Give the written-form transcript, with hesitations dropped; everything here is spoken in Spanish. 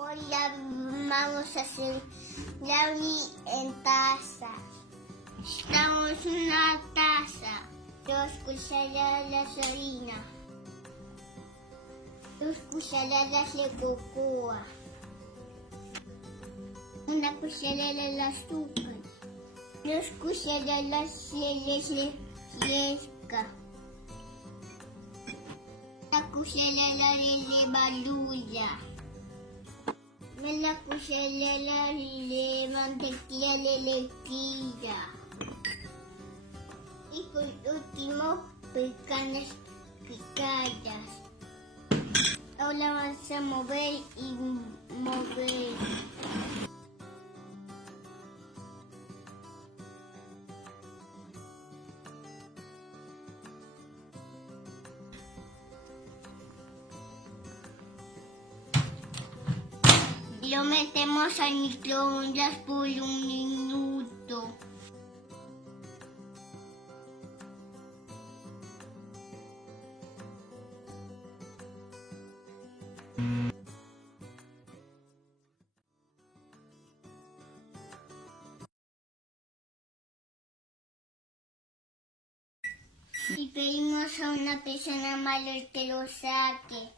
Hoy vamos a hacer brownie en taza. Necesitamos una taza, 2 cucharadas de harina, 2 cucharadas de cocoa, 1 cucharada de azúcar, 2 cucharadas de leche fresca, 1 cucharada de levadura, 1 cucharada de mantequilla de lequilla y por último pecanas picadas. Ahora vamos a mover y mover. Lo metemos al microondas por 1 minuto. Y pedimos a una persona mayor que lo saque.